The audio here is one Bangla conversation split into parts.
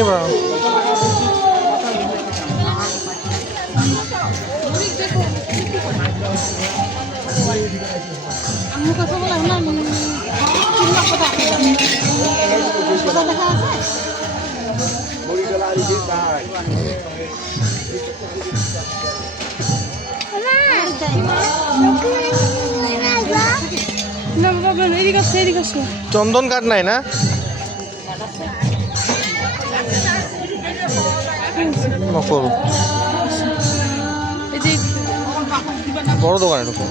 নিবা। চন্দন কাঠ নাই না? নকল বড় দোকান এটা তো।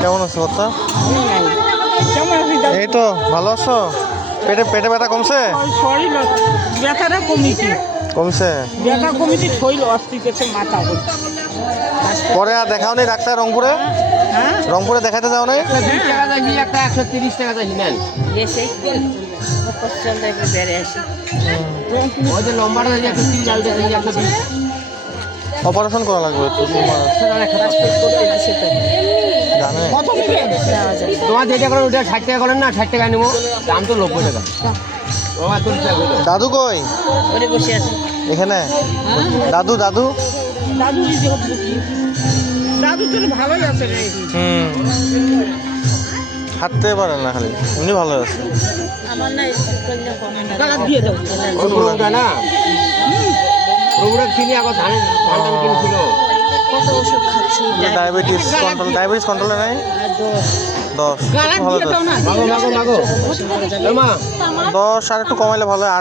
কেমন আছো কথা? এই তো ভালো আছো? পেটে পেটে ব্যথা কমছে? ব্যথাটা কমিছে, কমছে। ব্যথা কমিছে, শরীর অস্থির করছে, মাথা ঘুরছে। পরে আর দেখাও নেই ডাক্তার রংপুরে? হ্যাঁ, রংপুরে দেখাতে যাও নাই? 20 টাকা চাইছি, একটা 130 টাকা চাইছি নেন। বেড়ে আসি। ওই যে লম্বাটা চাইছি 130 টাকা চাইছি, 120। অপারেশন করা লাগবে তো তোমার, জানে? তোমার যেটা করেন ওটা 60 টাকা করেন না, 60 টাকা নেবো, দাম তো 90 টাকা। দাদু কই? বসে আছে। এখানে দাদু দাদু দাদু দাদু তো ভালোই আছে রে। হাঁটতে পারে না, খালি এমনি ভালো আছে। আমার না গালা দিয়ে দাও। ওই রোগটা না, রোগটা চিনি আবার ধানের ধান কিনছিল। কত ওষুধ খাচ্ছি, ডায়াবেটিস কন্ট্রোলে নাই? 10 গালা ভালো দিয়ে দাও না। মাগো মাগো মাগো এ মা 10 আর একটু কমাইলে ভালো হয়।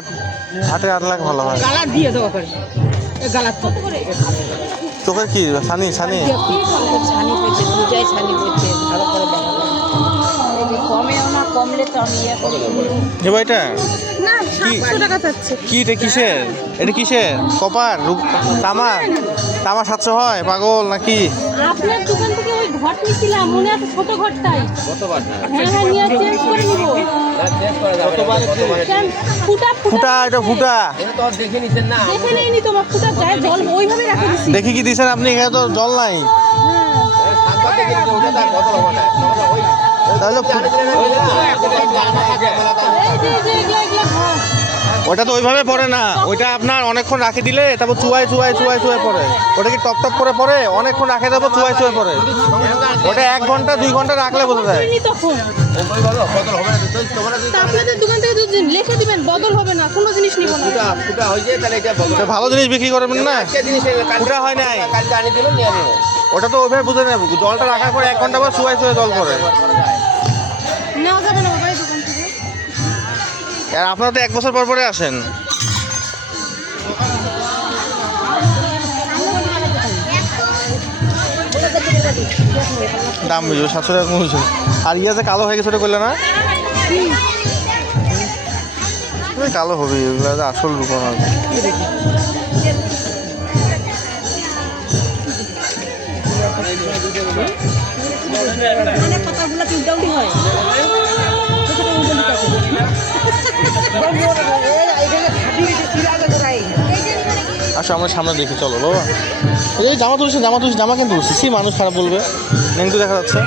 8 লাখ ভালো হয়। গালা দিয়ে দাও করে গালা তো চোখের কি ছানি ছানি? ছানি পেয়েছে, দুটাই ছানি পেয়েছে, ভালো করে দেখা কমেও না, কমলে তো আমি ইয়ে করি যে ভাইটা না। 700 টাকা চাচ্ছে। কি এটা কিসের? এটা কিসের? কপার তামা? তামা 700 হয় পাগল নাকি? আপনার দোকান থেকে ওই ঘট নিছিলাম, মনে আছে ছোট ঘরটাই? কতবার হ্যাঁ হ্যাঁ, নিয়ে চেঞ্জ করে নিব। চেঞ্জ করা যাবে কতবার কেন? ফুটা ফুটা ফুটা, এটা ফুটা এটা তো আর দেখে নিছেন না। দেখে নেইনি তোমার ফুটা যায় জল ওইভাবে রাখে দিছি। দেখি কি দিছেন আপনি? এখানে তো জল নাই। সাতবার দেখে নিতে ওটা তার বদল হবে না। ওই তাহলে এই যে এগুলা এগুলা ঘট। ওটা তো ওইভাবে পড়ে না। ওইটা আপনার অনেকক্ষণ রাখে দিলে তারপর চুয়ায় পড়ে। ওটা কি টপ টপ করে পড়ে? অনেকক্ষণ রাখে দেবো চুয়ায় পড়ে। ওটা 1 ঘন্টা 2 ঘন্টা রাখলে বোঝা যায়। করিনি তখন। ওই বলো বদল হবে না। তোমরা যদি তা আপনাদের দোকান থেকে দুদিন লিখে দিবেন, বদল হবে না, কোনো জিনিস নিব না। ফুটা ফুটা হয়ে যায় তাহলে এটা বদল তো ভালো জিনিস বিক্রি করবেন না? একটা জিনিস ফুটা হয় নাই। কালকে আনি দিল নিয়ে নিব। ওটা তো ওইভাবে বুঝে নেব। জলটা রাখার পরে 1 ঘন্টা পর চুয়ায় জল পড়ে। নেওয়া যাবে না বাবা এই দোকান থেকে। আর আপনারা তো 1 বছর পর পরে আসেন। দাম বুঝবো 700 টাকা কমেছিল। আর ইয়ে যে কালো হয়ে গেছে ওটা করলে না? কালো হবে, এগুলো যে আসল রূপ না। কথাগুলো কি উল্টাউল্টি হয়? আসো আমরা সামনে দেখি, চলো বাবা। এই জামা তুলছি জামা কেন তুলছি? সি মানুষ খারাপ বলবে। নেংটু দেখা যাচ্ছে।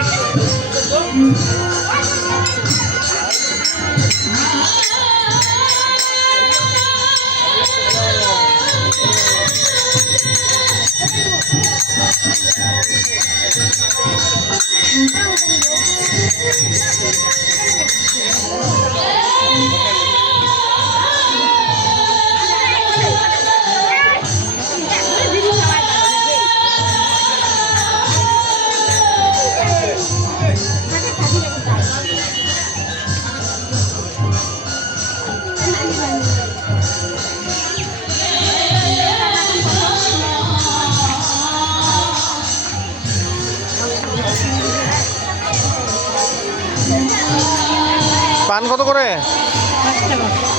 পান কত করে?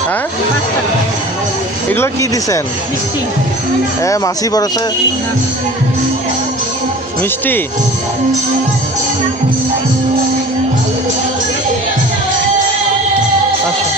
হ্যাঁ, এগুলো কি দিছেন? মাছি পড়েছে। মিষ্টি আচ্ছা।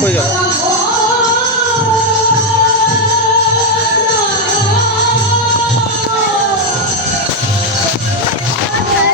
কই যাবো